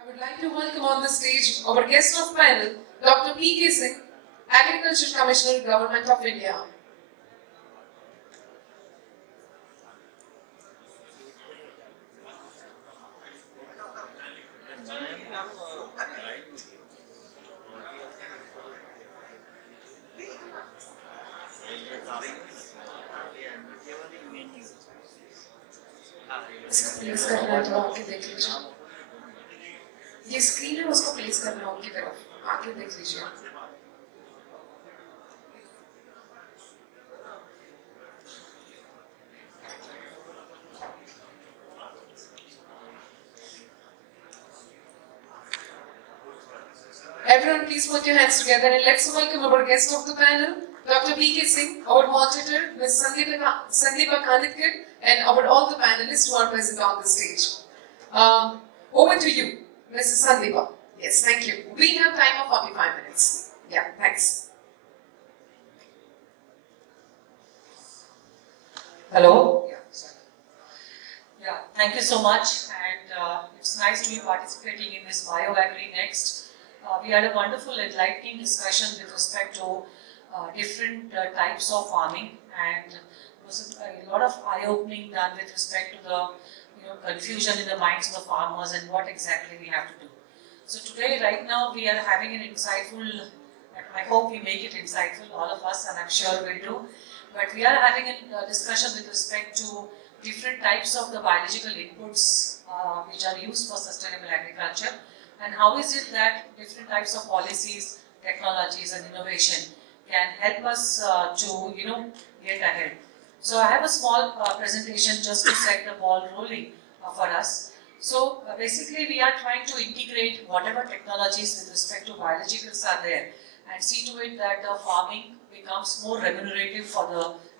I would like to welcome on the stage our guest of panel, Dr. P.K. Singh, Agriculture Commissioner, Government of India. इसको place करना है तो आके देख लीजिए ये स्क्रीन है उसको प्लेस करना है उनकी तरफ आके देख लीजिए Everyone, please put your hands together and let's welcome our guest of the panel, Dr. P.K. Singh, our moderator, Ms. Sandeepa Kanitkar, and all the panelists who are present on the stage. Over to you, Mrs. Sandeepa. Yes, thank you. We have time of 45 minutes. Yeah, thanks. Hello. Yeah, thank you so much, and it's nice to be participating in this BioAgri Next. We had a wonderful enlightening discussion with respect to different types of farming, and there was a lot of eye-opening done with respect to the confusion in the minds of the farmers and what exactly we have to do. So today, right now, we are having an insightful, I hope we make it insightful, all of us, and I'm sure we'll do, but we are having a discussion with respect to different types of the biological inputs which are used for sustainable agriculture, and how is it that different types of policies, technologies and innovation can help us to get ahead. So I have a small presentation just to set the ball rolling for us. So basically we are trying to integrate whatever technologies with respect to biologicals are there and see to it that the farming becomes more remunerative for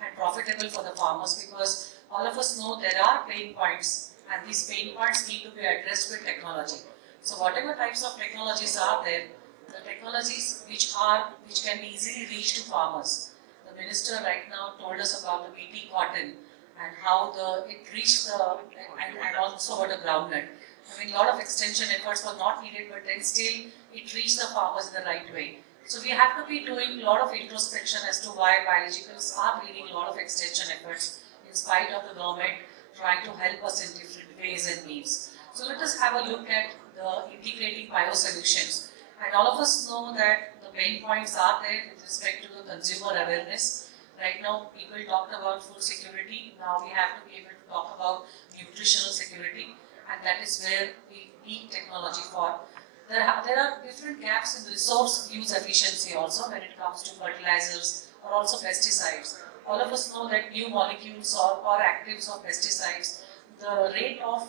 and profitable for the farmers, because all of us know there are pain points and these pain points need to be addressed with technology. So whatever types of technologies are there, the technologies which can be easily reached to farmers. The minister right now told us about the BT cotton and how it reached and also about the groundnut. I mean, a lot of extension efforts were not needed, but then still it reached the farmers in the right way. So we have to be doing a lot of introspection as to why biologicals are needing a lot of extension efforts in spite of the government trying to help us in different ways and means. So let us have a look at the integrating biosolutions. And all of us know that the pain points are there with respect to the consumer awareness. Right now, people talked about food security. Now we have to be able to talk about nutritional security, and that is where we need technology for. There are different gaps in resource use efficiency also when it comes to fertilizers or also pesticides. All of us know that new molecules or actives of pesticides, the rate of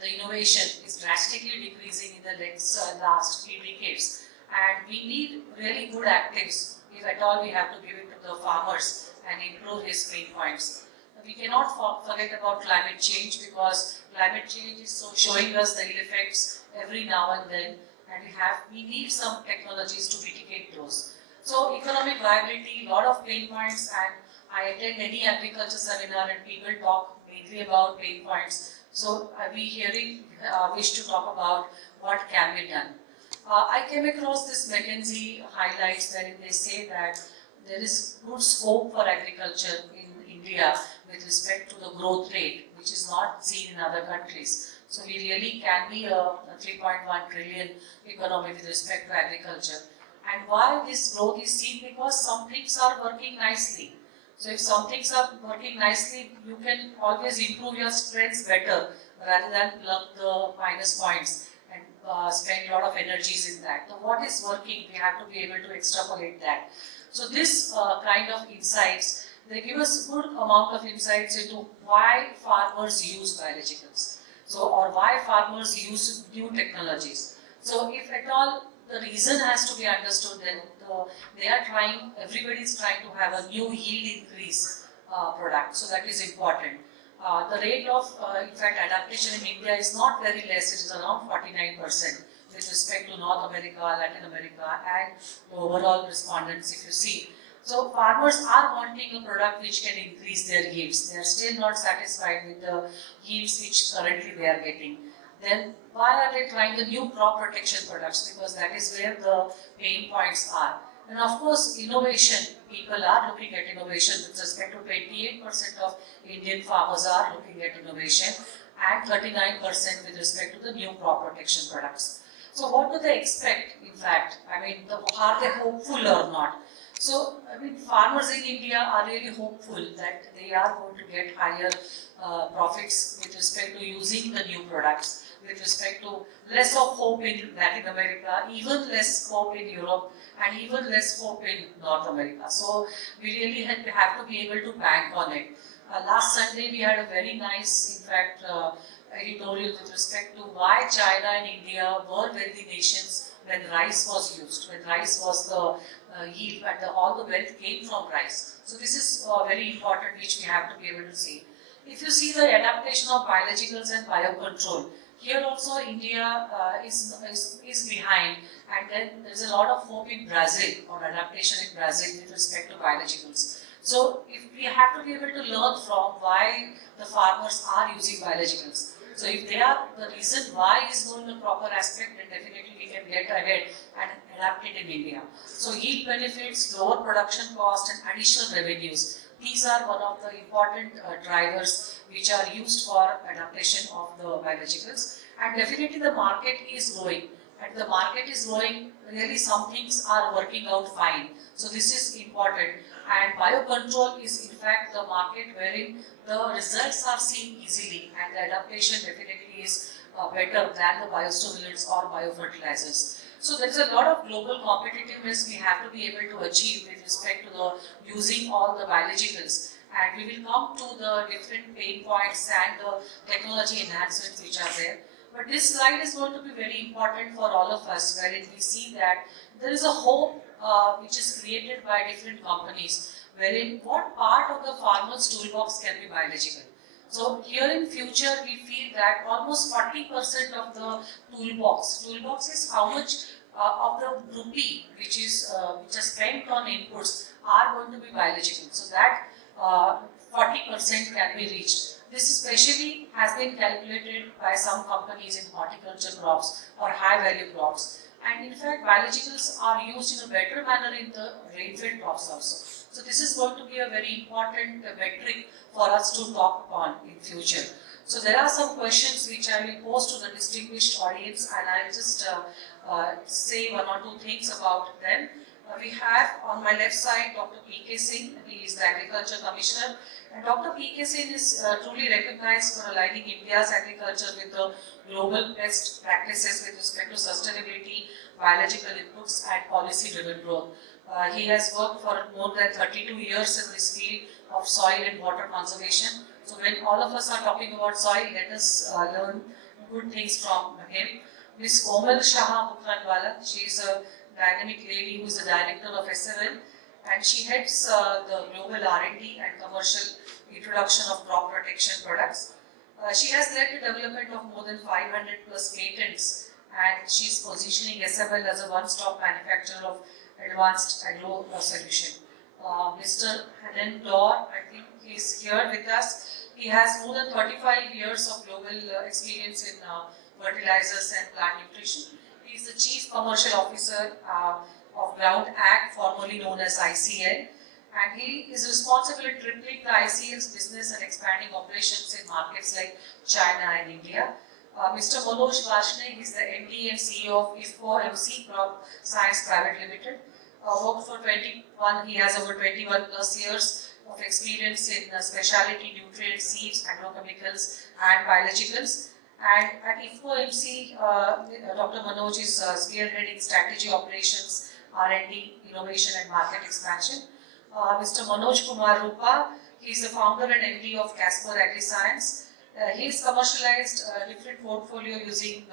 the innovation is drastically decreasing in the last few decades, and we need really good actives if at all we have to give it to the farmers and improve his pain points. We cannot forget about climate change, because climate change is showing us the ill effects every now and then, and we need some technologies to mitigate those. So economic viability, lot of pain points, and I attend any agriculture seminar and people talk mainly about pain points. So we wish to talk about what can be done. I came across this McKinsey highlights wherein they say that there is good scope for agriculture in India with respect to the growth rate, which is not seen in other countries. So we really can be a 3.1 trillion economy with respect to agriculture. And why this growth is seen? Because some things are working nicely. So if some things are working nicely, you can always improve your strengths better rather than plug the minus points and spend a lot of energies in that. So what is working, we have to be able to extrapolate that. So this kind of insights, they give us a good amount of insights into why farmers use biologicals. So, or why farmers use new technologies. So if at all the reason has to be understood, then everybody is trying to have a new yield increase product, so that is important. The rate of, in fact, adaptation in India is not very less, it is around 49% with respect to North America, Latin America, and the overall respondents, if you see. So farmers are wanting a product which can increase their yields. They are still not satisfied with the yields which currently they are getting. then why are they trying the new crop protection products? Because that is where the pain points are. And of course, innovation, people are looking at innovation with respect to 28% of Indian farmers are looking at innovation and 39% with respect to the new crop protection products. So what do they expect, in fact? I mean, are they hopeful or not? So, I mean, farmers in India are really hopeful that they are going to get higher profits with respect to using the new products, with respect to less of hope in Latin America, even less hope in Europe, and even less hope in North America. So, we really have to be able to bank on it. Last Sunday, we had a very nice, in fact, editorial with respect to why China and India were wealthy nations when rice was used, when rice was the yield and all the wealth came from rice. So this is very important, which we have to be able to see. If you see the adaptation of biologicals and biocontrol, here also India is behind, and then there's a lot of hope in Brazil on adaptation in Brazil with respect to biologicals. So if we have to be able to learn from why the farmers are using biologicals. So if they are the reason why is known in the proper aspect, then definitely we can get ahead and adapt it in India. So yield benefits, lower production cost and additional revenues. These are one of the important drivers which are used for adaptation of the biologicals. And definitely the market is growing. And the market is growing, really some things are working out fine. So this is important. And biocontrol is in fact the market wherein the results are seen easily and the adaptation definitely is better than the biostimulants or biofertilizers. So there is a lot of global competitiveness we have to be able to achieve with respect to the using all the biologicals, and we will come to the different pain points and the technology enhancements which are there. But this slide is going to be very important for all of us, wherein we see that there is a hope which is created by different companies, wherein what part of the farmer's toolbox can be biological. So here in future we feel that almost 40% of the toolbox is how much of the rupee which is spent on inputs are going to be biological. So that 40% can be reached. This especially has been calculated by some companies in horticulture crops or high value crops. And in fact, biologicals are used in a better manner in the rain-fed crops also. So this is going to be a very important metric for us to talk upon in future. So there are some questions which I will pose to the distinguished audience, and I will just say one or two things about them. We have on my left side Dr. P.K. Singh. He is the Agriculture Commissioner. And Dr. P.K. Singh is truly recognized for aligning India's agriculture with the global best practices with respect to sustainability, biological inputs and policy-driven growth. He has worked for more than 32 years in this field of soil and water conservation. So when all of us are talking about soil, let us learn good things from him. Ms. Komal Shah Bhukhanwala, she is a dynamic lady who is the director of SML, and she heads the global R&D and commercial introduction of crop protection products. She has led the development of more than 500 plus patents, and she is positioning SML as a one-stop manufacturer of advanced agro solution. Mr. Hanan Dor, I think he is here with us. He has more than 35 years of global experience in fertilizers and plant nutrition. He is the Chief Commercial Officer of Ground Ag, formerly known as ICL, and he is responsible in tripling the ICL's business and expanding operations in markets like China and India. Mr. Manoj Varshney is the MD and CEO of Expo MC Crop Science Private Limited. Worked for 21, he has over 21 plus years of experience in specialty nutrient seeds, agrochemicals and biologicals. And at IFCO MC, Dr. Manoj is spearheading strategy operations, R&D, innovation and market expansion. Mr. Manoj Kumar Rupa, he is the founder and MD of Casper AgriScience. He has commercialized different portfolio using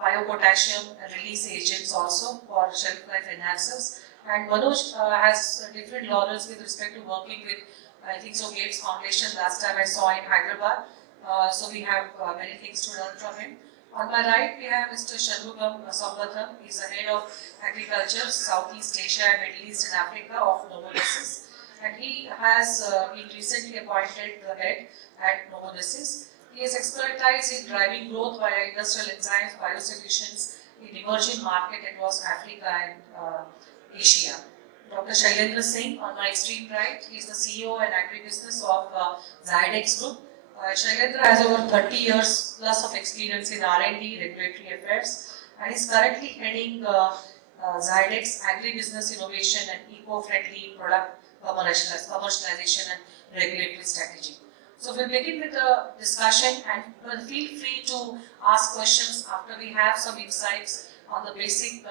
biopotassium release agents also for shelf life enhancers. And Manoj has different laurels with respect to working with, I think so, Gates Foundation last time I saw in Hyderabad. So we have many things to learn from him. On my right, we have Mr. Shanmugam Sambatham. He is the head of agriculture, Southeast Asia, Middle East and Africa of Biosys. And he has been recently appointed the head at Biosys. He has expertise in driving growth via industrial enzymes, biosolutions in emerging market across Africa and Asia. Dr. Shailendra Singh, on my extreme right, he is the CEO and agribusiness of Zydex Group. Shailendra has over 30 years plus of experience in R&D, regulatory affairs, and is currently heading Zydex agribusiness innovation and eco-friendly product commercialization and regulatory strategy. So we'll begin with the discussion, and feel free to ask questions after we have some insights on the basic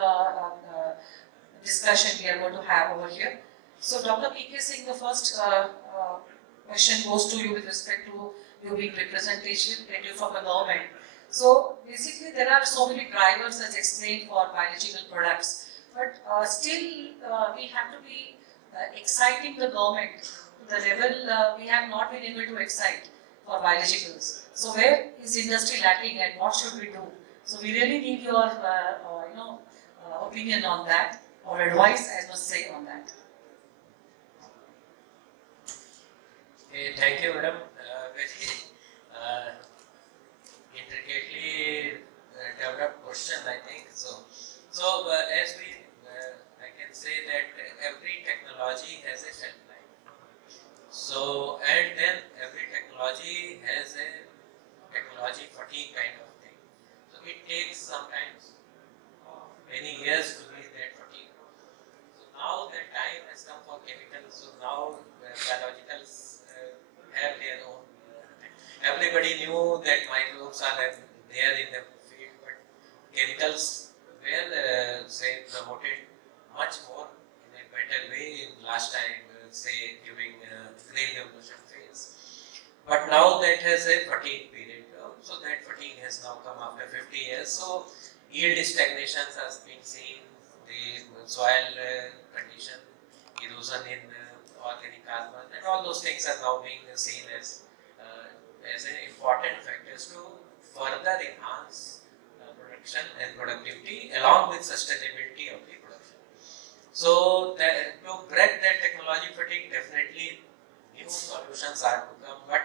discussion we are going to have over here. So Dr. P.K. Singh, the first question goes to you with respect to you being representation from the government. So basically there are so many drivers as explained for biological products, but still we have to be exciting the government to the level we have not been able to excite for biologicals. So where is industry lacking and what should we do? So we really need your opinion on that, or advice I must say on that. Thank you, madam. Very intricately developed question, I think. So as we, I can say that every technology has a shelf life. So, and then every technology has a technology fatigue kind of thing. So it takes sometimes many years to reach that fatigue. So now the time has come for chemicals. So now biologicals have their own. Everybody knew that microbes are there in the field, but chemicals were say promoted much more in a better way in last time, say during green revolution phase. But now that has a fatigue period. So that fatigue has now come after 50 years. So yield stagnations has been seen, the soil condition, erosion in organic carbon, and all those things are now being seen as an important factors to further enhance production and productivity along with sustainability of the production. So to break that technology fatigue, definitely new solutions are to come, but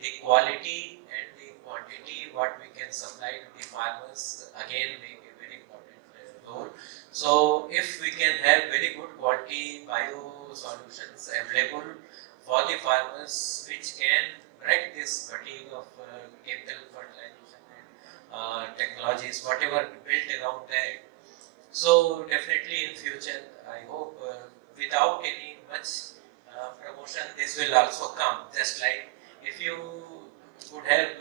the quality and the quantity what we can supply to the farmers again make a very important role. So if we can have very good quality bio solutions available for the farmers, which can break this fatigue of chemical fertilization and technologies, whatever built around that. So definitely in future, I hope without any much promotion, this will also come. Just like if you would have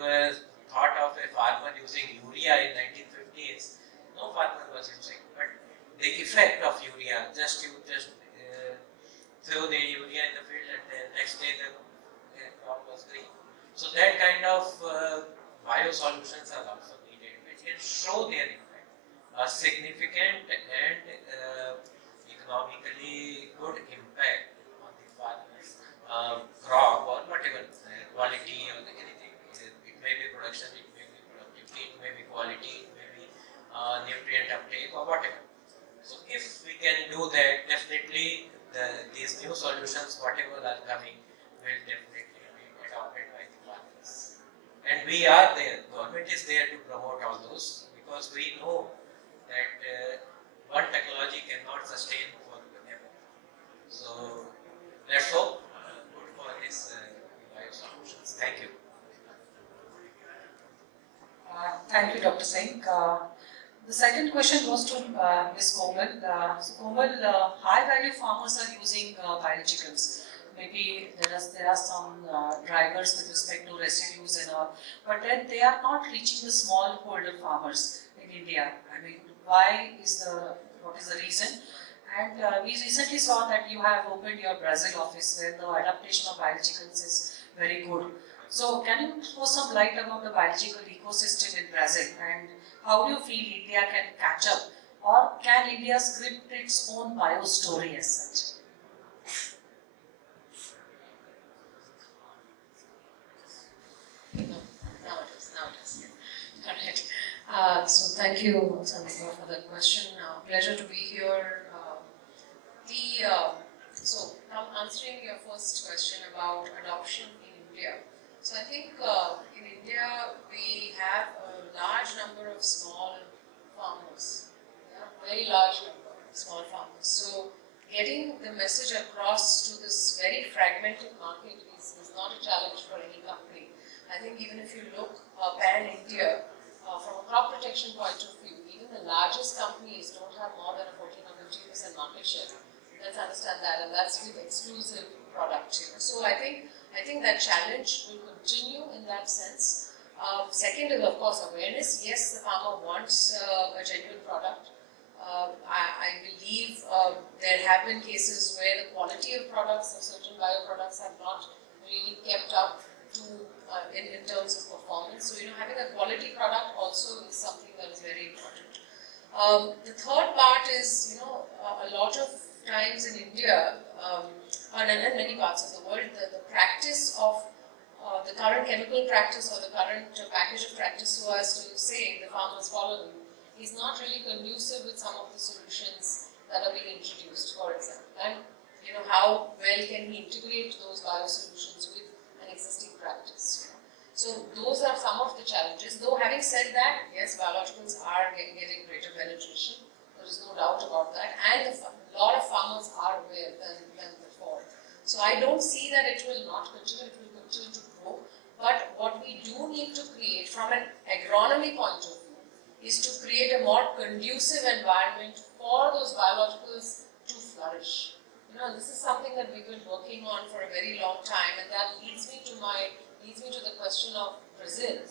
thought of a farmer using urea in 1950s, no farmer was using, but the effect of urea, you just throw the urea in the field and the next day the crop was green. So that kind of bio solutions are also needed, which can show their impact, a significant and economically good impact on the farmer's crop or whatever quality or anything. It may be production, it may be productivity, it may be quality, it may be nutrient uptake or whatever. So if we can do that, definitely these new solutions, whatever are coming, will definitely be adopted by the farmers. And we are there, government is there to promote all those, because we know that one technology cannot sustain forever. So let's hope good for this bio solutions. Thank you. Thank you, Dr. Singh. The second question goes to Ms. Komal. So Komal, high-value farmers are using biologicals. Maybe there are some drivers with respect to residues and all, but then they are not reaching the smallholder farmers in India. I mean, what is the reason? And we recently saw that you have opened your Brazil office where the adaptation of biologicals is very good. So can you throw some light about the biological ecosystem in Brazil, and how do you feel India can catch up, or can India script its own bio story as such? Now it is. All right. So thank you, Sandeepa, for the question. Pleasure to be here. So now answering your first question about adoption in India. So I think in India we have a large number of small farmers, yeah, very large number of small farmers. So getting the message across to this very fragmented market is not a challenge for any company. I think even if you look pan-India, from a crop protection point of view, even the largest companies don't have more than a 14 or 15% market share. Let's understand that, and that's with exclusive products. So I think that challenge will continue in that sense. Second is of course awareness. Yes, the farmer wants a genuine product. I believe there have been cases where the quality of products of certain bioproducts have not really kept up to in terms of performance. So having a quality product also is something that is very important. The third part is a lot of times in India and in many parts of the world, the practice of the current chemical practice or the current package of practice, so as to say the farmers follow them, is not really conducive with some of the solutions that are being introduced, for example. And how well can we integrate those biosolutions with an existing practice? So those are some of the challenges. Though having said that, yes, biologicals are getting greater penetration. There is no doubt about that, and a lot of farmers are aware than before. So I don't see that it will not continue. It will continue to grow. But what we do need to create from an agronomy point of view is to create a more conducive environment for those biologicals to flourish. This is something that we've been working on for a very long time, and that leads me to the question of Brazil.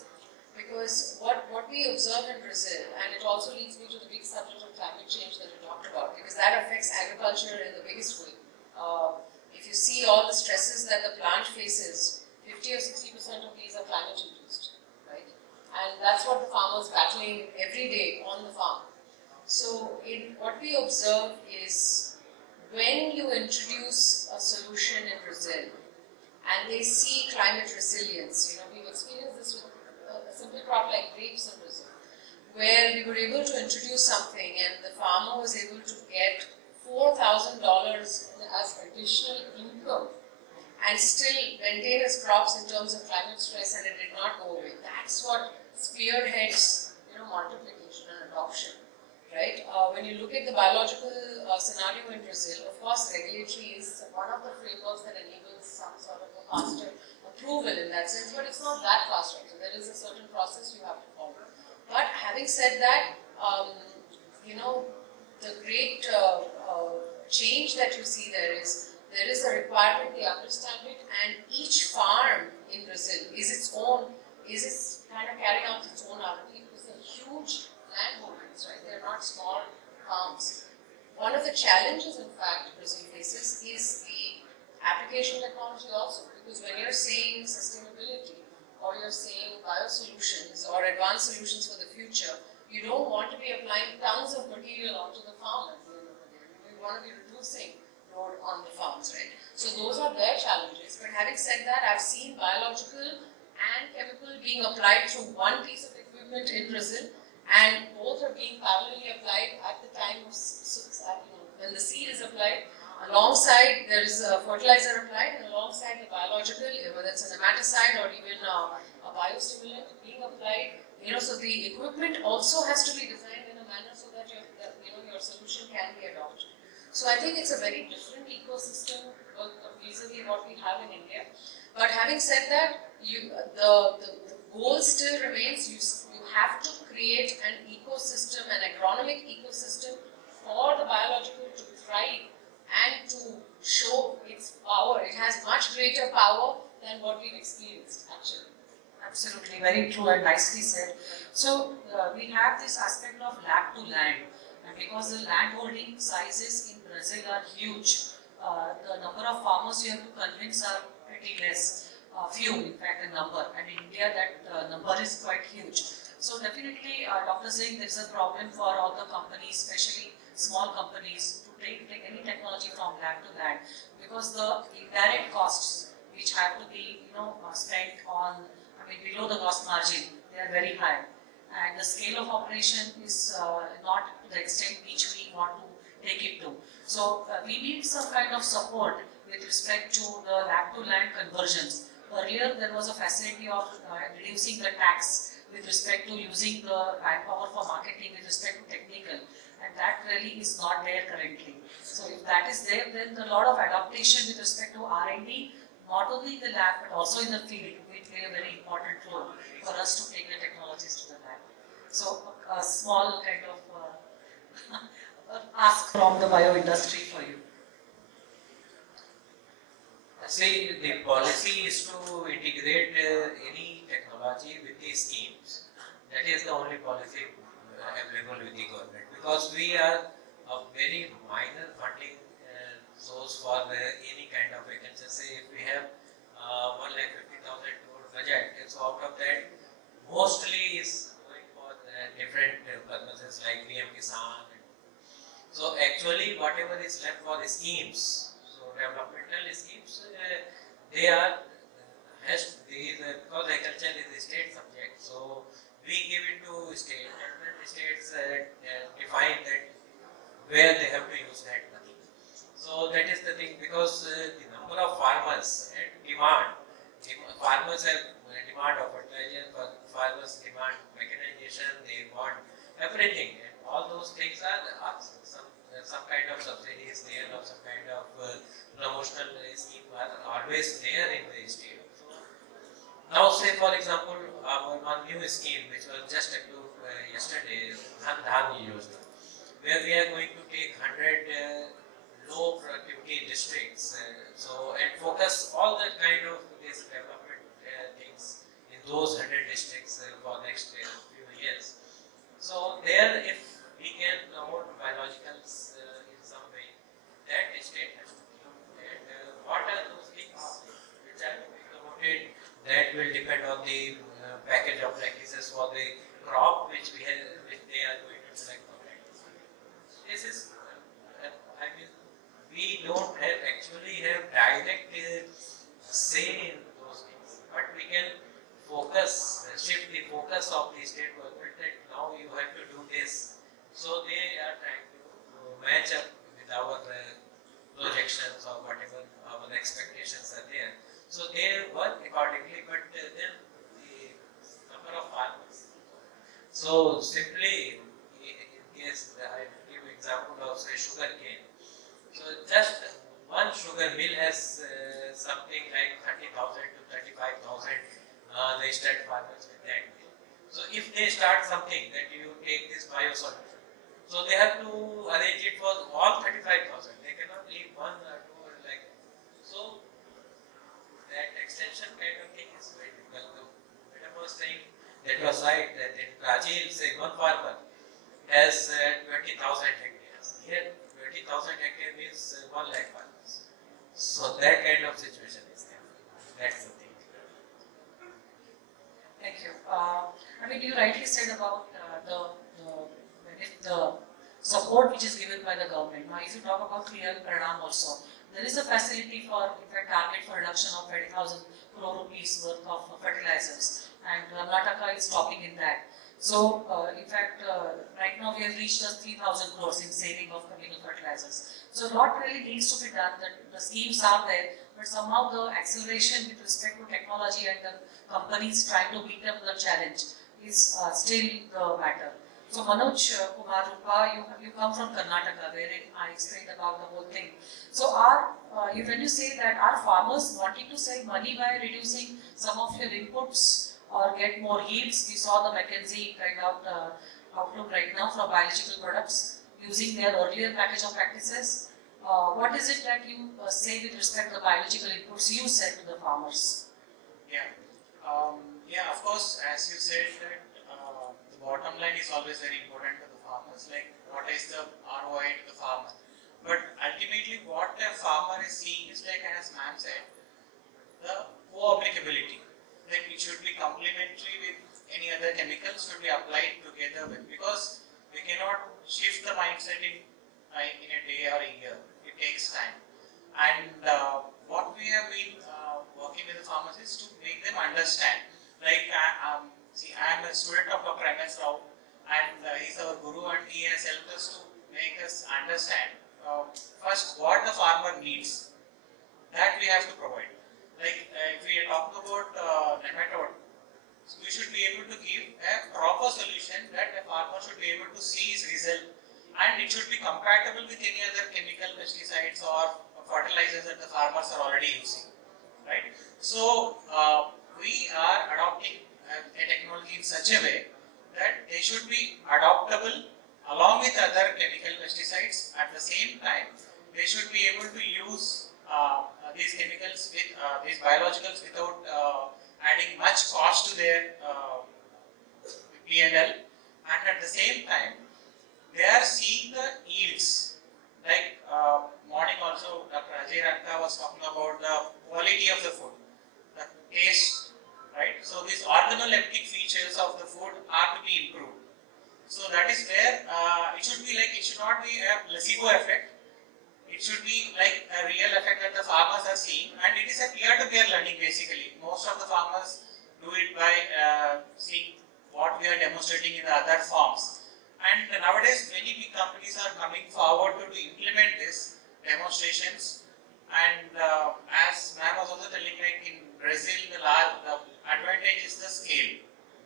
Because what we observe in Brazil, and it also leads me to the big subject of climate change that you talked about, because that affects agriculture in the biggest way. If you see all the stresses that the plant faces, 50 or 60% of these are climate induced, right? And that's what the farmers battling every day on the farm. So what we observe is when you introduce a solution in Brazil and they see climate resilience, we've experienced this with a simple crop like grapes in Brazil, where we were able to introduce something and the farmer was able to get $4,000 as additional income and still maintain his crops in terms of climate stress, and it did not go away. That's what spearheads multiplication and adoption, right? When you look at the biological scenario in Brazil, of course regulatory is one of the frameworks that enables some sort of a faster approval in that sense, but it's not that fast, right? So there is a certain process you have to follow. But having said that, the great change that you see there is a requirement, they understand it, and each farm in Brazil is kind of carrying out its own R&D, because they're huge landholdings, right? They're not small farms. One of the challenges, in fact, Brazil faces is the application technology also, because when you're saying sustainability or you're saying biosolutions or advanced solutions for the future, you don't want to be applying tons of material onto the farm at the end of the day. You want to be reducing load on the farms, right? So those are their challenges. But having said that, I've seen biological and chemical being applied through one piece of equipment in Brazil, and both are being parallelly applied at the time of when the seed is applied. Alongside, there is a fertilizer applied, and alongside the biological, whether it's a nematicide or even a biostimulant being applied. So the equipment also has to be designed in a manner so that your solution can be adopted. So I think it's a very different ecosystem vis-a-vis what we have in India. But having said that, the goal still remains. You have to create an ecosystem, an agronomic ecosystem for the biological to thrive and to show its power. It has much greater power than what we've experienced, actually. Absolutely, very true and nicely said. So we have this aspect of lab to land, and because the land holding sizes in Brazil are huge, the number of farmers you have to convince are pretty less, few in fact in number, and in India that number is quite huge. So definitely Dr. Singh, there is a problem for all the companies, especially small companies, to take any technology from lab to land, because the indirect costs which have to be spent on, below the gross margin, they are very high, and the scale of operation is not to the extent which we want to take it to. So we need some kind of support with respect to the lab to land conversions, Earlier, there was a facility of reducing the tax with respect to using the manpower for marketing with respect to technical, and that really is not there currently. So if that is there, then a lot of adaptation with respect to R&D, not only in the lab but also in the field, will play a very important role for us to take the technologies to the lab. So a small kind of ask from the bio industry for you. See, the policy is to integrate any technology with the schemes. That is the only policy available with the government, because we are a very minor funding source for any kind of, I can just say, if we have 1,50,000 crore budget, so out of that, mostly is going for different purposes like PM Kisan. So actually, whatever is left for the schemes, developmental schemes, they are because agriculture is a state subject, so we give it to state, and then the states define that where they have to use that money. So that is the thing, because the number of farmers and farmers have demand of fertilizer, farmers demand mechanization, they want everything, and all those things are some kind of subsidies there, or some kind of promotional scheme are always there in the state. So now, say for example, our one new scheme which was just approved yesterday, Dhan Yojana, where we are going to take 100 low productivity districts, and focus all the kind of this development things in those 100 districts for next few years. So there, if we can promote biologicals in some way, that state has to do. And what are those things which are to be promoted? That will depend on the package of practices for the crop which they are going to select for practice. This is, we don't actually have direct say in those things, but we can shift the focus of the state government that now you have to do this. So they are trying to match up with our projections or whatever our expectations are there. So they work accordingly, but then the number of farmers. So simply, in case I give example of say sugar cane. So just one sugar mill has something like 30,000 to 35,000 registered farmers with that mill. So if they start something that you take this biosolution, so they have to arrange it for all 35,000. They cannot leave one or two like that. So that extension kind of thing is very difficult. Madam was saying that was right, that in Brazil, say one farmer has 20,000 hectares. Here 20,000 hectares means 1 lakh farmers. So that kind of situation is there. That's the thing. Thank you. I mean, you rightly said about the support which is given by the government. Now, if you talk about PM Pranam also, there is a facility for, in fact, target for reduction of 20,000 crore rupees worth of fertilizers, and Karnataka is topping in that. So, in fact, right now we have reached just 3,000 crores in saving of chemical fertilizers. So, a lot really needs to be done. The schemes are there, but somehow the acceleration with respect to technology and the companies trying to meet up the challenge is still the matter. So, Manoj Kumar Rupa, you come from Karnataka, wherein I explained about the whole thing. So, when you say that are farmers wanting to save money by reducing some of your inputs or get more yields? We saw the McKinsey kind of outlook right now for biological products using their earlier package of practices. What is it that you say with respect to the biological inputs you said to the farmers? Yeah, of course, as you said that the bottom line is always very important to the farmers, like what is the ROI to the farmer. But ultimately what a farmer is seeing is, like as ma'am said, the co-applicability. Like it should be complementary with any other chemicals, should be applied together with, because we cannot shift the mindset in a day or a year. It takes time. And what we have been working with the farmers is to make them understand. Like I am a student of Dr. M.S. Rao, and he's our guru, and he has helped us to make us understand first what the farmer needs. That we have to provide. Like if we are talking about nematode, so we should be able to give a proper solution that a farmer should be able to see his result, and it should be compatible with any other chemical pesticides or fertilizers that the farmers are already using, right? So we are adopting a technology in such a way that they should be adoptable along with other chemical pesticides. At the same time, they should be able to use these chemicals with these biologicals without adding much cost to their P&L, and at the same time they are seeing the yields. Like morning also Dr. Ajay Ranka was talking about the quality of the food, the taste, right? So these organoleptic features of the food are to be improved. So that is where it should be like, it should not be a placebo effect. It should be like a real effect that the farmers are seeing, and it is a peer-to-peer learning basically. Most of the farmers do it by seeing what we are demonstrating in the other forms. And nowadays, many big companies are coming forward to implement this demonstrations. And as ma'am was also telling, like in Brazil, the advantage is the scale.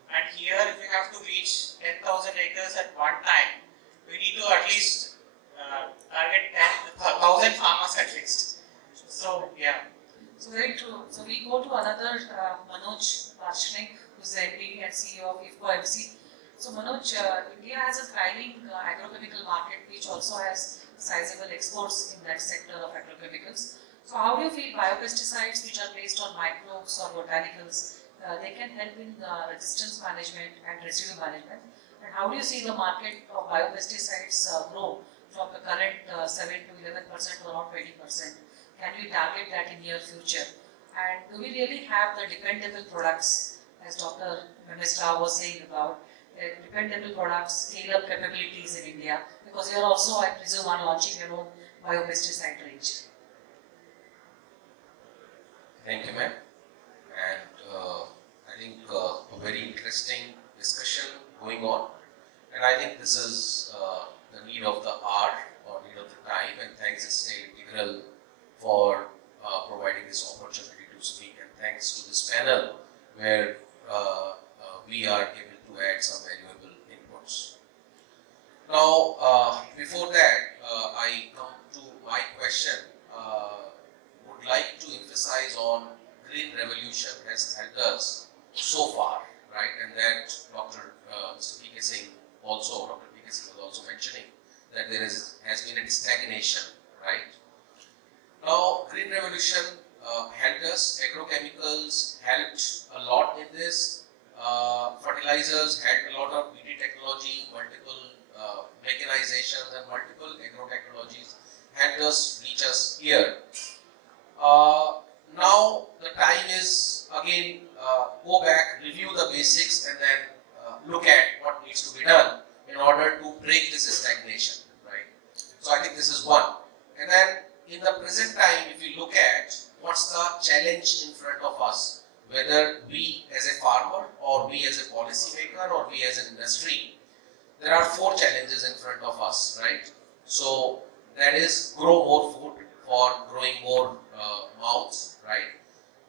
And here, if we have to reach 10,000 acres at one time, we need to at least target 10,000 farmers at least. So, yeah. So very true. So we go to another Manoj Parshnik, who's the MD and CEO of Expo MC. So Manoj, India has a thriving agrochemical market which also has sizable exports in that sector of agrochemicals. So how do you feel biopesticides which are based on microbes or botanicals, they can help in resistance management and residue management? And how do you see the market of biopesticides grow from the current 7 to 11% to around 20%? Can we target that in near future? And do we really have the dependable products, as Dr. Ms. Rao was saying about dependable products, scale-up capabilities in India? Because you are also, I presume, are launching your own biopesticide range. Thank you, ma'am. And I think a very interesting discussion going on. And I think this is the need of the hour or need of the time, and thanks to Snail Integral for providing this opportunity to speak, and thanks to this panel where we are able to add some valuable inputs. Now, before that, I come to my question. Would like to emphasize on green revolution has helped us so far, right? And that Mr. P.K. Singh also, Dr. P.K. Singh was also mentioning that there has been a stagnation, right? Now, green revolution helped us. Agrochemicals helped a lot in this. Fertilizers had a lot of BD technology, multiple mechanizations, and multiple agrotechnologies helped us reach us here. Now the time is again go back, review the basics, and then look at what needs to be done in order to break this stagnation, right? So I think this is one. And then in the present time, if we look at what's the challenge in front of us, whether we as a farmer or we as a policymaker or we as an industry, there are 4 challenges in front of us, right? So that is grow more food for growing more mouths, right?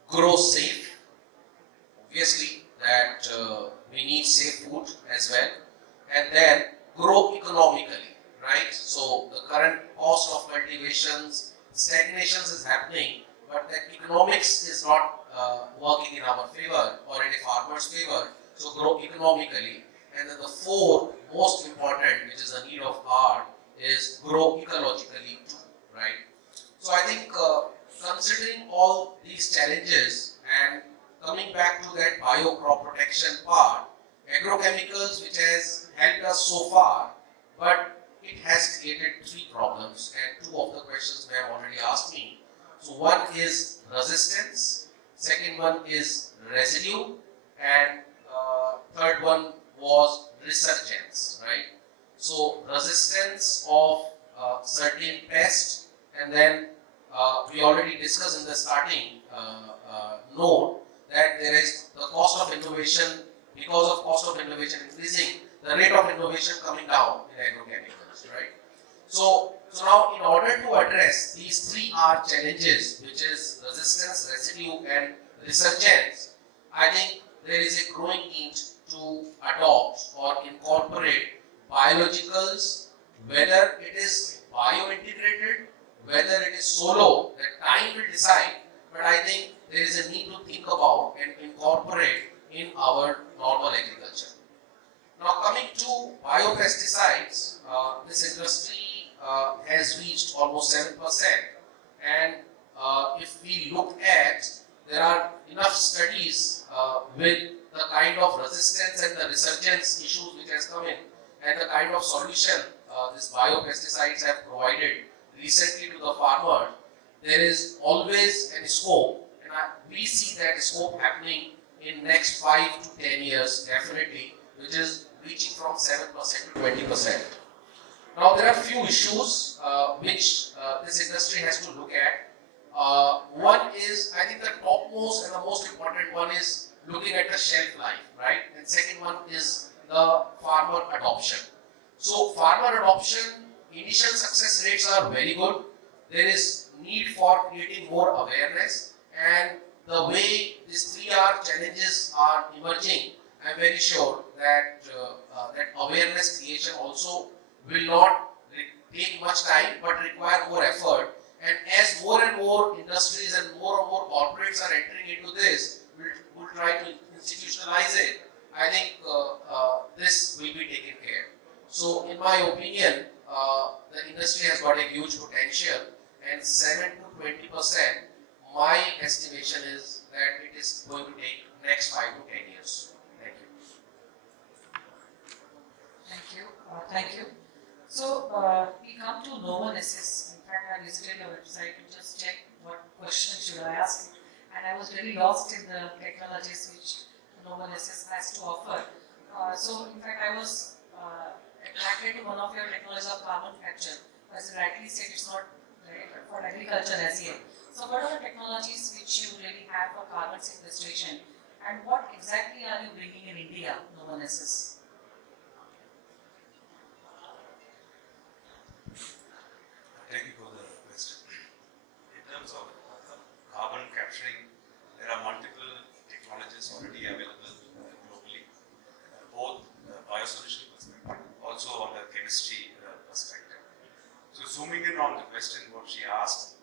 Grow safe. Obviously that we need safe food as well. And then grow economically, right? So the current cost of cultivations, stagnations is happening, but that economics is not working in our favor or in a farmer's favor. So grow economically. And then the 4 most important, which is the need of hour, is grow ecologically too, right? So I think considering all these challenges and coming back to that bio crop protection part, agrochemicals which has helped us so far, but it has created 3 problems, and 2 of the questions they have already asked me. So one is resistance, second one is residue, and third one was resurgence, right? So resistance of certain pests, and then we already discussed in the starting note that there is the cost of innovation. Because of cost of innovation increasing, the rate of innovation coming down in agrochemicals, right? So now in order to address these 3R challenges, which is resistance, residue and resurgence, I think there is a growing need to adopt or incorporate biologicals, whether it is bio-integrated, whether it is solo, that time will decide, but I think there is a need to think about and incorporate in our normal agriculture. Now coming to biopesticides, this industry has reached almost 7%, and if we look at, there are enough studies with the kind of resistance and the resurgence issues which has come in, and the kind of solution these biopesticides have provided recently to the farmer. There is always a scope, and we see that scope happening in next 5 to 10 years definitely, which is reaching from 7% to 20%. Now there are few issues which this industry has to look at. One is, I think the topmost and the most important one is looking at the shelf life, right? And second one is the farmer adoption. So farmer adoption, initial success rates are very good. There is need for creating more awareness, and the way these 3R challenges are emerging, I am very sure that that awareness creation also will not take much time but require more effort. And as more and more industries and more corporates are entering into this, we'll try to institutionalize it. I think this will be taken care. So in my opinion, the industry has got a huge potential, and 7 to 20%, my estimation is that it is going to take next 5 to 10 years. Thank you. Thank you. So we come to Novel Assess. In fact, I visited your website to just check what questions should I ask, and I was very lost in the technologies which Novel Assess has to offer. So in fact, I was attracted to one of your technologies of carbon capture. As you rightly said, it's not right for agriculture as yet. So what are the technologies which you really have for carbon sequestration, and what exactly are you bringing in India, Novel Assess? Thank you for the question. In terms of carbon capturing, there are multiple technologies already available globally, both biosolution perspective, also on the chemistry perspective. So zooming in on the question what she asked,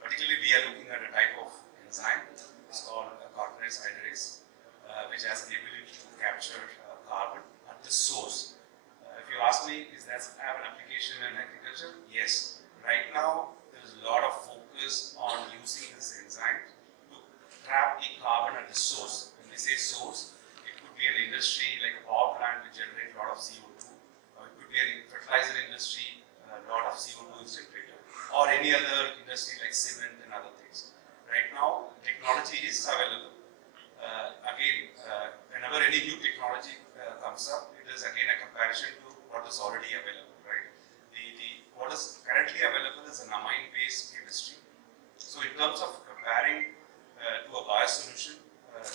particularly we are looking at a type of enzyme, it's called carbonate hydrase, which has the ability to capture carbon at the source. If you ask me, does that have an application in agriculture? Yes. Right now, there is a lot of focus on using this enzyme to trap the carbon at the source. When we say source, it could be an industry like a power plant which generates a lot of CO2, or it could be a fertilizer industry, a lot of CO2 is generated, or any other industry like cement and other things. Right now, technology is available. Whenever any new technology comes up, it is again a comparison to what is already available, right? What is currently available is an amine-based chemistry. So in terms of comparing to a biosolution,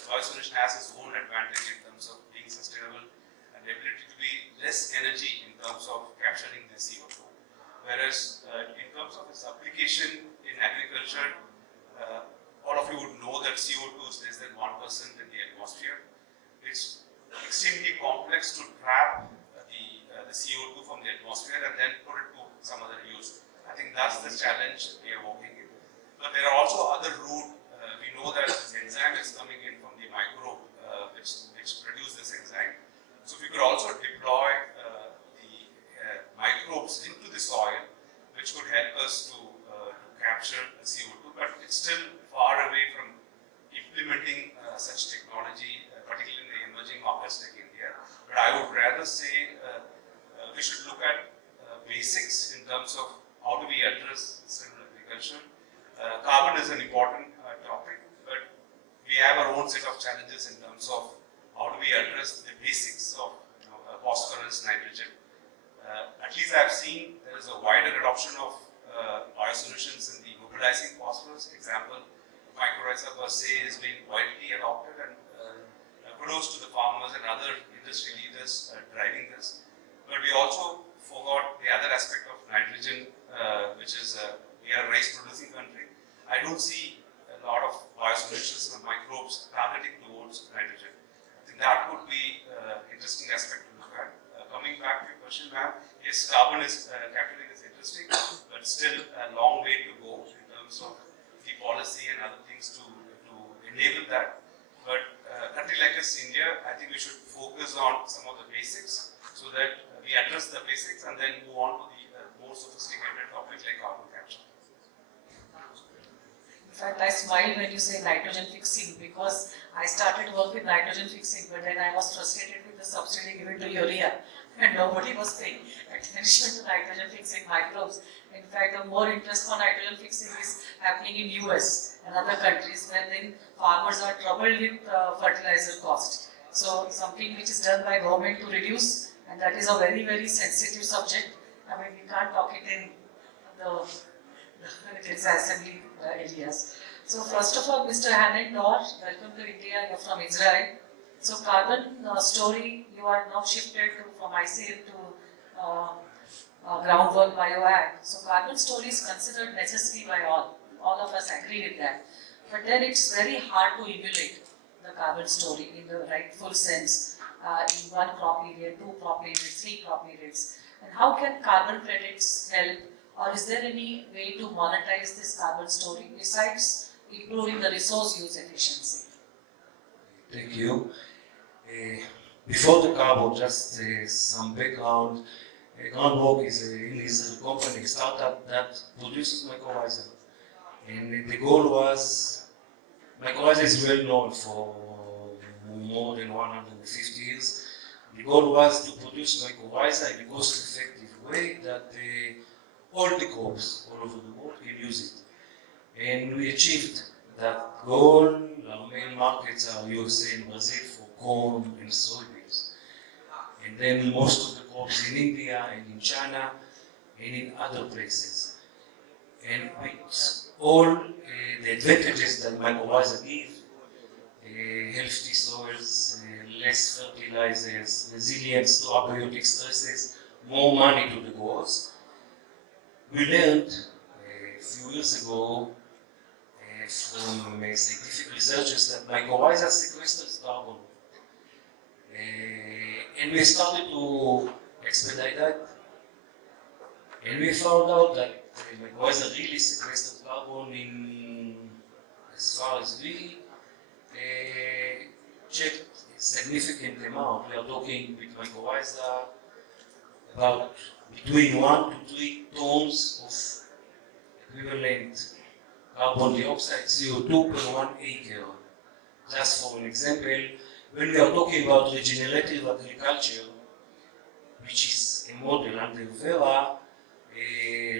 biosolution has its own advantage in terms of being sustainable and the ability to be less energy in terms of capturing the CO2. Whereas in terms of its application in agriculture, all of you would know that CO2 is less than 1% in the atmosphere. It's extremely complex to trap the CO2 from the atmosphere and then put it to some other use. I think that's the challenge we are working in. But there are also other routes. We know that this enzyme is coming in from the microbe which produce this enzyme. So we could also deploy the microbes into the soil, which could help us to capture the CO2, but it's still far away from implementing such technology, particularly in the emerging markets like India. But I would rather say we should look at basics in terms of how do we address sustainable agriculture. Carbon is an important topic, but we have our own set of challenges in terms of how do we address the basics of phosphorus, nitrogen. At least I have seen there is a wider adoption of biosolutions in the mobilizing phosphorus. Example, mycorrhiza per se has been widely adopted, and kudos to the farmers and other industry leaders driving this. But we also forgot the other aspect of nitrogen, which is we are a rice producing country. I don't see a lot of biosolutions and microbes targeting towards nitrogen. I think that would be interesting aspect to look at. Coming back to your question, ma'am, yes, carbon is capturing is interesting, but still a long way to go in terms of the policy and other things to enable that. But a country like us, India, I think we should focus on some of the basics so that we address the basics and then move on to the more sophisticated topics like carbon capture. In fact, I smile when you say nitrogen fixing because I started work with nitrogen fixing, but then I was frustrated with the subsidy given to urea and nobody was paying attention to nitrogen fixing microbes. In fact, the more interest for nitrogen fixing is happening in US and other countries where then farmers are troubled with fertilizer cost. So something which is done by government to reduce, and that is a very, very sensitive subject. I mean, we can't talk it in the assembly areas. So first of all, Mr. Hannon Dor, welcome to India, you're from Israel. So carbon story, you are now shifted from ICL to groundwork BioAg. So carbon story is considered necessary by all of us agree with that. But then it's very hard to emulate the carbon story in the rightful sense in one crop period, 2 crop periods, 3 crop periods. And how can carbon credits help? Or is there any way to monetize this carbon story besides improving the resource use efficiency? Thank you. Before the carbon, just some background. Groundwork is a company, a startup that produces mycorrhiza. And the goal was, mycorrhiza is well known for more than 150 years. The goal was to produce mycorrhiza in a cost-effective way that all the crops all over the world can use it. And we achieved that goal. Our main markets are USA and Brazil for corn and soybeans. And then most of the crops in India and in China and in other places. And with all the advantages that mycorrhiza give, healthy soils, less fertilizers, resilience to abiotic stresses, more money to the growers. We learned a few years ago from scientific researchers that mycorrhiza sequesters carbon. And we started to expedite that. And we found out that mycorrhiza really sequestered carbon in, as far as we checked, a significant amount. We are talking with mycorrhiza about between 1 to 3 tons of equivalent carbon dioxide, CO2 per 1 acre. Just for an example, when we are talking about regenerative agriculture, which is a model under Vera,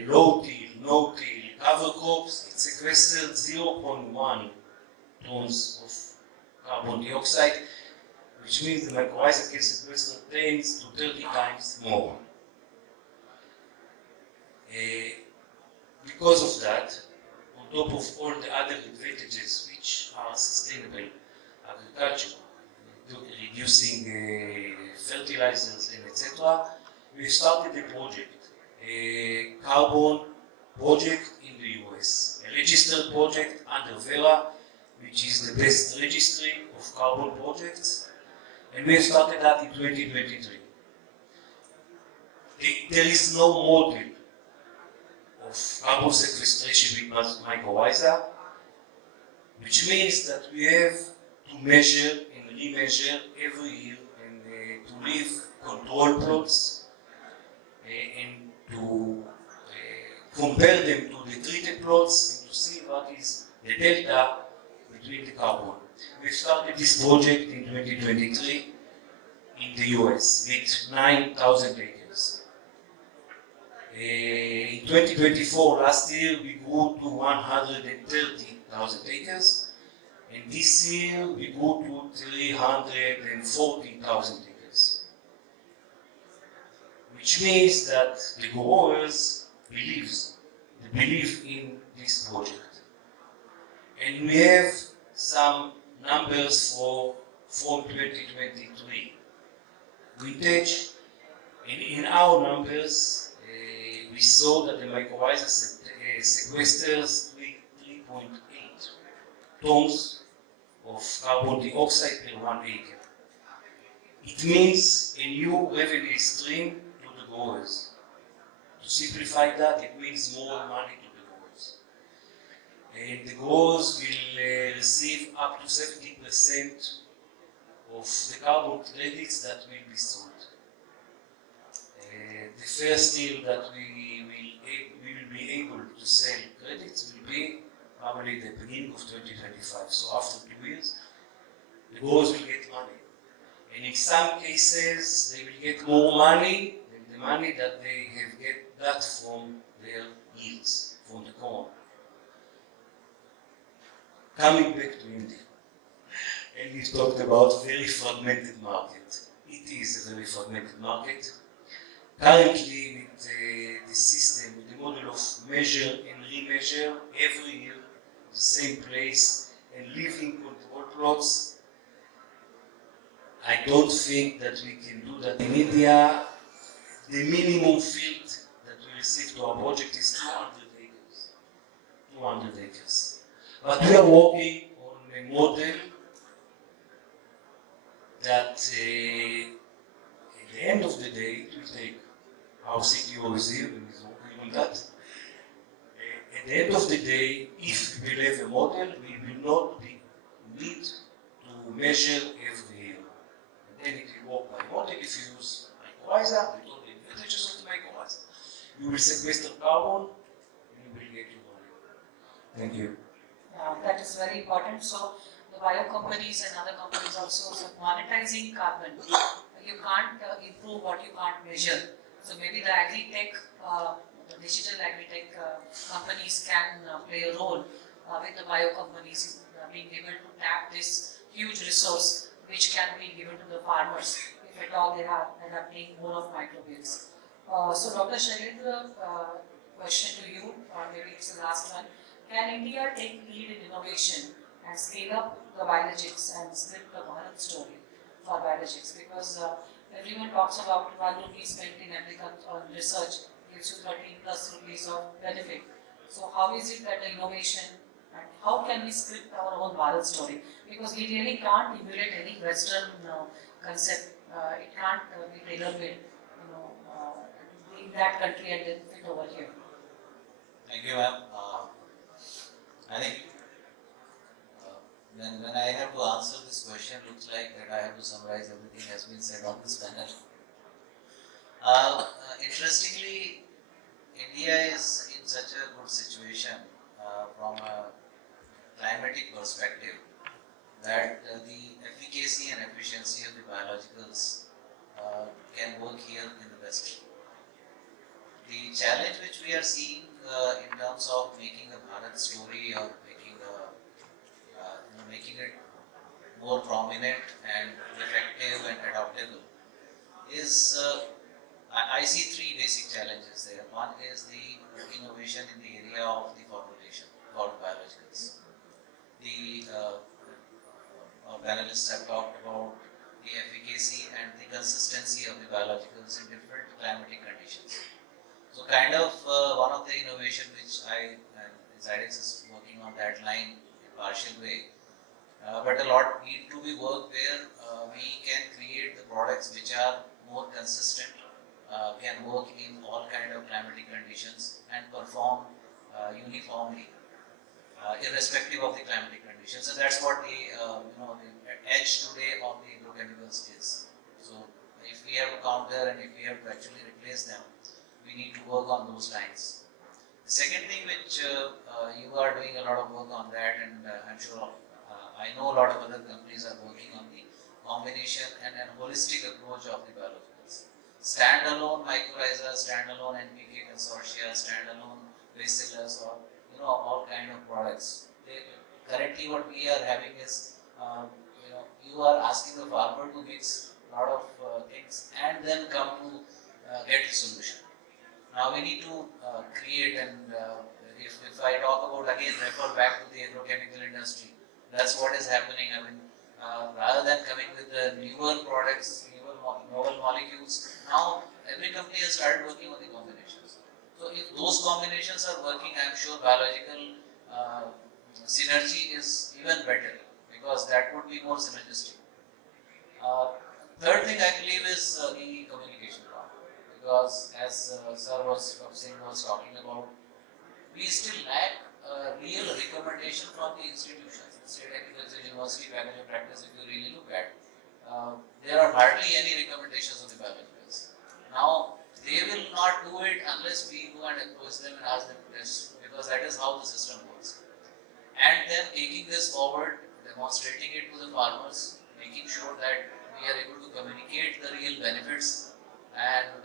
low-till, no-till, cover crops, it sequestered 0.1 tons of carbon dioxide, which means the mycorrhiza can sequester 10 to 30 times more. Because of that, on top of all the other advantages which are sustainable agriculture, reducing fertilizers and etc., we started a project, a carbon project in the US, a registered project under Vera, which is the best registry of carbon projects, and we started that in 2023. There is no model of carbon sequestration with mycorrhiza, which means that we have to measure and remeasure every year and to leave control plots and to compare them to the treated plots and to see what is the delta between the carbon. We started this project in 2023 in the US with 9,000 acres. In 2024, last year, we grew to 130,000 acres, and this year we grew to 340,000 acres. Which means that the growers believe in this project. And we have some numbers from 2023 vintage, and in our numbers, we saw that the mycorrhiza sequesters 3.8 tons of carbon dioxide per 1 acre. It means a new revenue stream to the growers. To simplify that, it means more money to the growers. And the growers will receive up to 70% of the carbon credits that will be sold. The first deal that we will be able to sell credits will be probably the beginning of 2025. So after 2 years, the growers will get money. And in some cases, they will get more money than the money that they have got from their yields, from the corn. Coming back to India, and we talked about very fragmented market. It is a very fragmented market. Currently, with the system, with the model of measure and remeasure every year, the same place, and living control plots, I don't think that we can do that in India. The minimum field that we receive to our project is 200 acres. 200 acres. But we are working on a model that at the end of the day, it will take our CTO is here and is working on that. At the end of the day, if we will have a model, we will not need to measure every year. And then it will work by model. If you use mycorrhiza, with all the advantages of the mycorrhiza, you will sequester carbon and you will get your money. Thank you. That is very important. So the bio companies and other companies also, so monetizing carbon, you can't improve what you can't measure. So maybe the agri-tech, the digital agri-tech companies can play a role with the bio companies being able to tap this huge resource which can be given to the farmers if at all they are adapting more of microbials. So Dr. Shailendra, question to you, or maybe it's the last one. Can India take lead in innovation and scale up the biologics and script the Bharat story for biologics? Because everyone talks about 1 rupee spent in agriculture on research gives you 13 plus rupees of benefit. So how is it that the innovation and how can we script our own Bharat story? Because we really can't emulate any Western concept. It can't be tailor-made, in that country and then fit over here. Thank you, ma'am. I think when I have to answer this question, looks like that I have to summarize everything has been said on this panel. Interestingly, India is in such a good situation from a climatic perspective that the efficacy and efficiency of the biologicals can work here in the West. The challenge which we are seeing in terms of making a Bharat story or making it more prominent and effective and adaptable is I see 3 basic challenges there. One is the innovation in the area of the formulation for biologicals. The our panelists have talked about the efficacy and the consistency of the biologicals in different climatic conditions. So kind of one of the innovation which Zydex is working on that line in partial way, but a lot need to be worked where we can create the products which are more consistent, can work in all kind of climatic conditions and perform uniformly, irrespective of the climatic conditions. And that's what the the edge today of the agrochemicals is. So if we have to counter and if we have to actually replace them, we need to work on those lines. The second thing which you are doing a lot of work on that, and I'm sure I know a lot of other companies are working on the combination and a holistic approach of the biologicals. Standalone mycorrhiza, standalone NPK consortia, standalone bacillus, or all kind of products. Currently, what we are having is you are asking the farmer to mix a lot of things and then come to get the solution. Now we need to create, and if I talk about again, refer back to the agrochemical industry, that's what is happening. I mean, rather than coming with the newer products, newer novel molecules, now every company has started working on the combinations. So So if those combinations are working, I am sure biological synergy is even better, because that would be more synergistic. Third thing I believe is the communication part, because as Dr. Singh was talking about, we still lack real recommendation from the institutions. State Agriculture University package of practice, if you really look at, there are hardly any recommendations of the biologicals. Now, they will not do it unless we go and approach them and ask them to test, because that is how the system works. And then taking this forward, demonstrating it to the farmers, making sure that we are able to communicate the real benefits and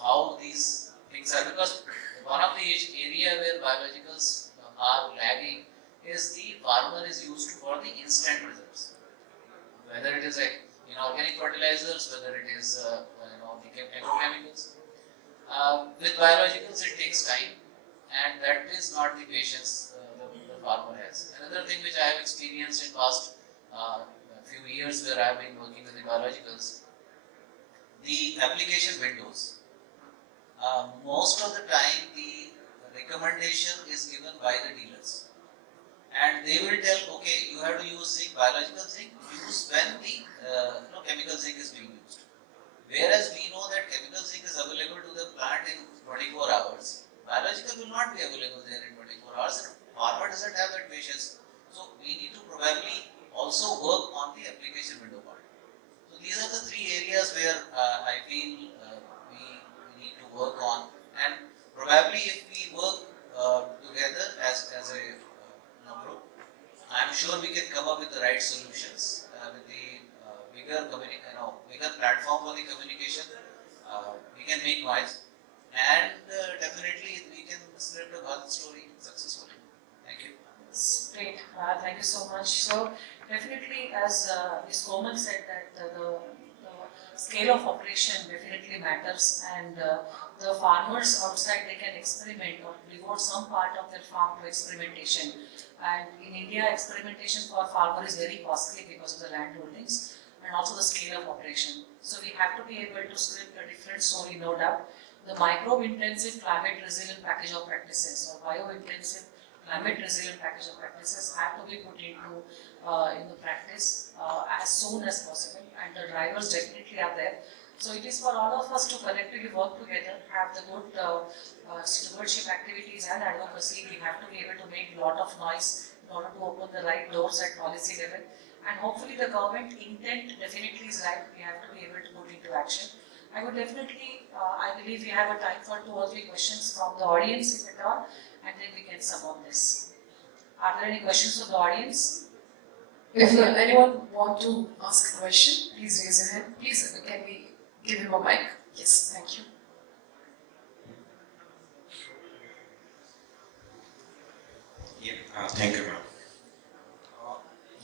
how these things are, because one of the area where biologicals are lagging is the farmer is used for the instant results, whether it is in organic fertilizers, whether it is the agrochemicals. With biologicals it takes time, and that is not the patience the farmer has. Another thing which I have experienced in past few years where I have been working with the biologicals, the application windows. Most of the time the recommendation is given by the dealers, and they will tell, okay, you have to use zinc, biological zinc, use when the chemical zinc is being used. Whereas we know that chemical zinc is available to the plant in 24 hours, biological will not be available there in 24 hours, and farmer doesn't have that patience. So we need to probably also work on the application window part. So these are the three areas where I feel we need to work on, and probably if we work together as a group, I am sure we can come up with the right solutions with the bigger platform for the communication. We can make noise, and definitely we can spread the Bharat story successfully. Thank you. Great, thank you so much. So definitely, as Ms. Komal said, that the scale of operation definitely matters, and the farmers outside, they can experiment or devote some part of their farm to experimentation. And in India, experimentation for farmer is very costly because of the land holdings and also the scale of operation. So we have to be able to script a different story, no doubt. The microbe-intensive climate resilient package of practices or bio-intensive climate resilient package of practices have to be put into in the practice as soon as possible, and the drivers definitely are there. So it is for all of us to collectively work together, have the good stewardship activities and advocacy. We have to be able to make a lot of noise in order to open the right doors at policy level, and hopefully the government intent definitely is right. We have to be able to put into action. I would definitely, I believe we have a time for 2 or 3 questions from the audience, if at all, and then we can sum up this. Are there any questions from the audience? If anyone want to ask a question, please raise your hand. Please, can we give him a mic? Yes, thank you. Thank you ma'am.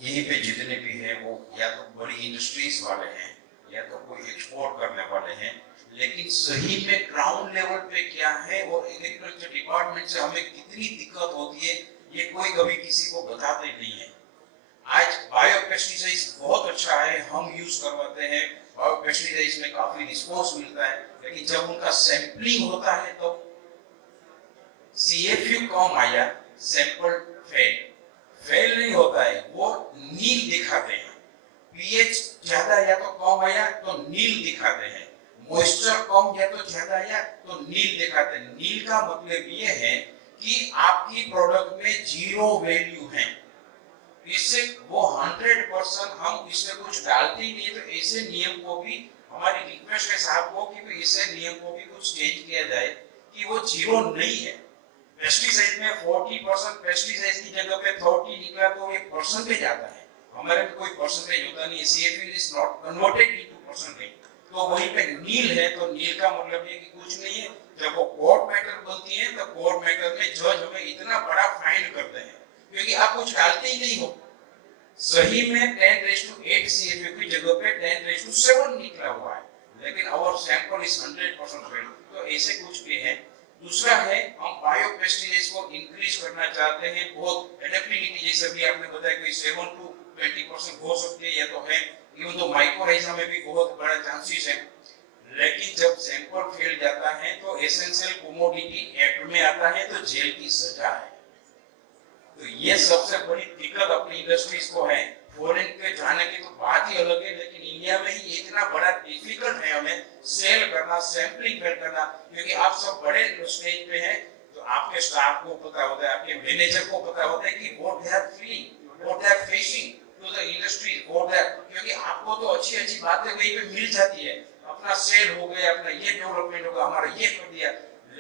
यहीं पे जितने भी हैं वो या तो बड़ी industries वाले हैं या तो कोई एक्सपोर्ट करने वाले हैं, लेकिन सही में ग्राउंड लेवल पे क्या है और एग्रीकल्चर डिपार्टमेंट से हमें कितनी दिक्कत होती है, ये कोई कभी किसी को बताते नहीं है। आज बायोपेस्टिसाइड्स बहुत अच्छा है, हम यूज करवाते हैं, बायोपेस्टिसाइड्स में काफी रिस्पांस मिलता है, लेकिन जब उनका सैंपलिंग होता है तो CFU कम आया, सैंपल फेल नहीं होता है, वो नील दिखाते हैं। pH ज्यादा या तो कम आया तो नील दिखाते हैं, मॉइस्चर कम या तो ज्यादा आया तो नील दिखाते हैं। नील का मतलब ये है कि आपकी प्रोडक्ट में जीरो वैल्यू है, इससे वो 100% हम इसमें कुछ डालते ही नहीं। तो ऐसे नियम को भी हमारी रिक्वेस्ट है साहब को कि ऐसे नियम को भी कुछ चेंज किया जाए कि वो जीरो नहीं है। पेस्टिसाइड में 40% पेस्टिसाइड की जगह पे 30 निकला तो एक परसेंटेज आता है, हमारे में कोई परसेंटेज होता नहीं है। CFU is not converted into percentage, तो वहीं पे नील है तो नील का मतलब ये कि कुछ नहीं है। जब वो कोर्ट मैटर बनती है तो कोर्ट मैटर में जज हमें इतना बड़ा फाइन करते हैं क्योंकि आप कुछ डालते ही नहीं हो। सही में 10:8 CFU की जगह पे 10:7 निकला हुआ है, लेकिन आवर सैंपल इज 100% फेल। तो ऐसे कुछ भी है। दूसरा है, हम बायोपेस्टिसाइड्स को इंक्रीज करना चाहते हैं, बहुत एडेप्टिविटी जैसे भी आपने बताया कि 7 to 20% हो सकती है या तो है, इवन तो माइक्रोराइजा में भी बहुत बड़ा चांसेस है। लेकिन जब सैंपल फेल जाता है तो एसेंशियल कमोडिटी एक्ट में आता है तो जेल की सजा है। तो ये सबसे बड़ी दिक्कत अपनी इंडस्ट्रीज को है। फॉरेन पे जाने की तो बात ही अलग है, लेकिन इंडिया में ही इतना बड़ा डिफिकल्ट है हमें सेल करना, सैंपलिंग करना, क्योंकि आप सब बड़े स्टेज पे हैं तो आपके स्टाफ को पता होता है, आपके मैनेजर को पता होता है कि what they are feeling, what they are facing to the industry, what they, क्योंकि आपको तो अच्छी अच्छी बातें वहीं पे मिल जाती है, अपना सेल हो गया, अपना ये डेवलपमेंट होगा, हमारा ये कर दिया,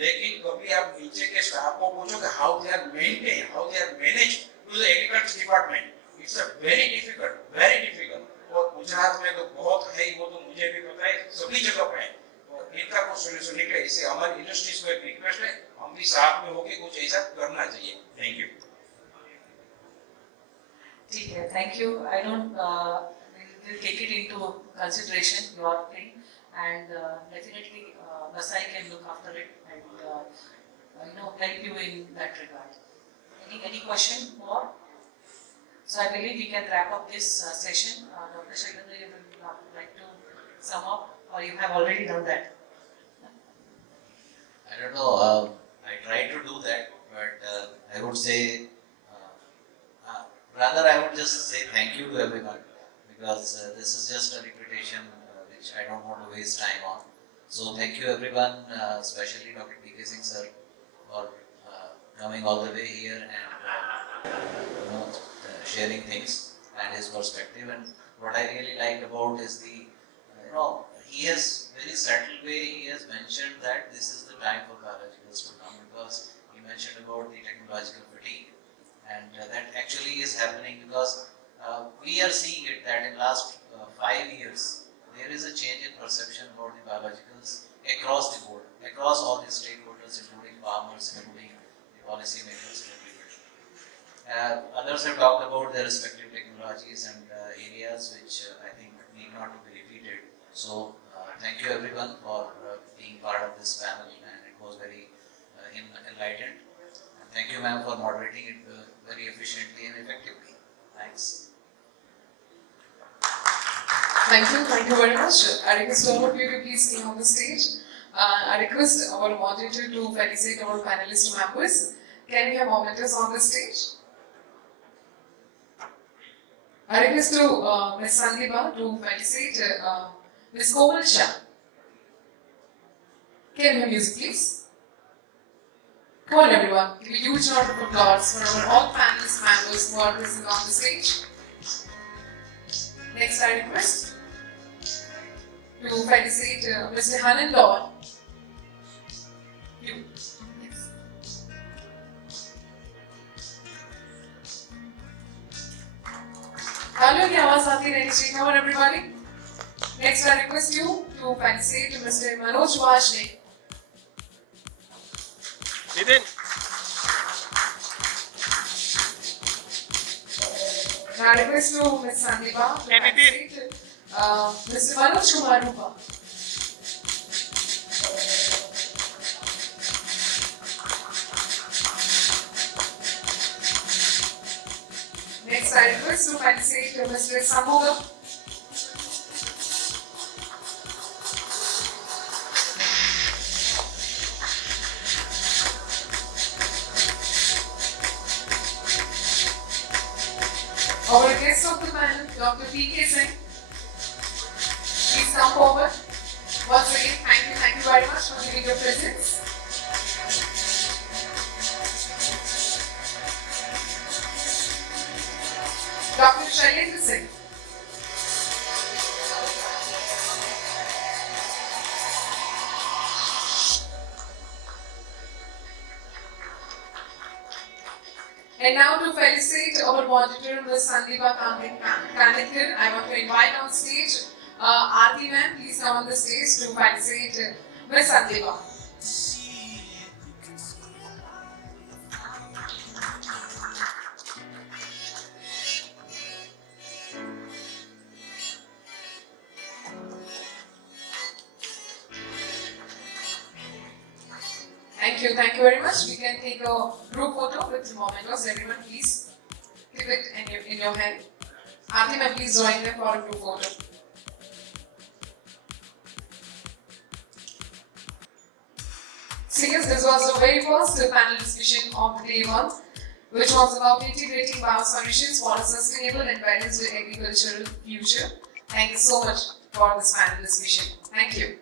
लेकिन कभी आप नीचे के स्टाफ को पूछो कि how they are maintain, how they are manage to the agriculture department, it's a very difficult. और गुजरात में तो बहुत है, वो तो मुझे भी पता है, सभी जगह पे है, तो इनका कुछ सोल्यूशन निकले। इसे हमारी इंडस्ट्रीज को एक रिक्वेस्ट है, हम भी साथ में होके कुछ ऐसा करना चाहिए। Thank you. ठीक है, thank you. I don't we'll take it into consideration your thing, and definitely Basai can look after it and help you in that regard. Any question more? So I believe we can wrap up this session. Dr. Shailendra, you would like to sum up, or you have already done that? I don't know, I tried to do that, but I would say, rather I would just say thank you to everyone, because this is just a repetition which I don't want to waste time on. So thank you everyone, especially Dr. P.K. Singh sir for coming all the way here and sharing things and his perspective. And what I really liked about is the, he has very subtle way, he has mentioned that this is the time for biologicals to come, because he mentioned about the technological fatigue, and that actually is happening because we are seeing it that in last 5 years there is a change in perception about the biologicals across the board, across all the stakeholders, including farmers, including the policy makers and everybody. Others have talked about their respective technologies and areas which I think need not to be repeated. So thank you everyone for being part of this panel, and it was very enlightened. And thank you ma'am for moderating it very efficiently and effectively. Thanks. Thank you very much. I request all of you to please stay on the stage. I request our moderator to felicitate our panelist members. Can we have momenters on the stage? I request to Ms. Sandeepa to felicitate Ms. Komal Shah. Can we have music please? Come on everyone, give a huge round of applause for our all panelist members who are present on the stage. Next I request to felicitate Mr. Hanan Lawan. You. Yes. Hello, की आवाज आती रहनी चाहिए. Come on everybody. Next I request you to felicitate Mr. Manoj Vashne. I request to Ms. Sandeepa to felicitate Mr. Manoj Kumar Rupa. Next, I request to felicitate Mr. Samuga. Our guest of the panel, Dr. P.K. Singh. Please come forward. Once again, thank you very much for giving your presence. Dr. Shailendra Singh. And now to felicitate our moderator, Ms. Sandeepa Kanitkar, I want to invite on stage Aarti ma'am. Please come on the stage to felicitate Ms. Sandeepa. Thank you very much. We can take a group photo with mementos. Everyone, please keep it in your hand. Aarti ma'am, please join them for a group photo. So yes, this was the very first panel discussion of day 1, which was about integrating biosolutions for a sustainable and balanced agricultural future. Thank you so much for this panel discussion. Thank you.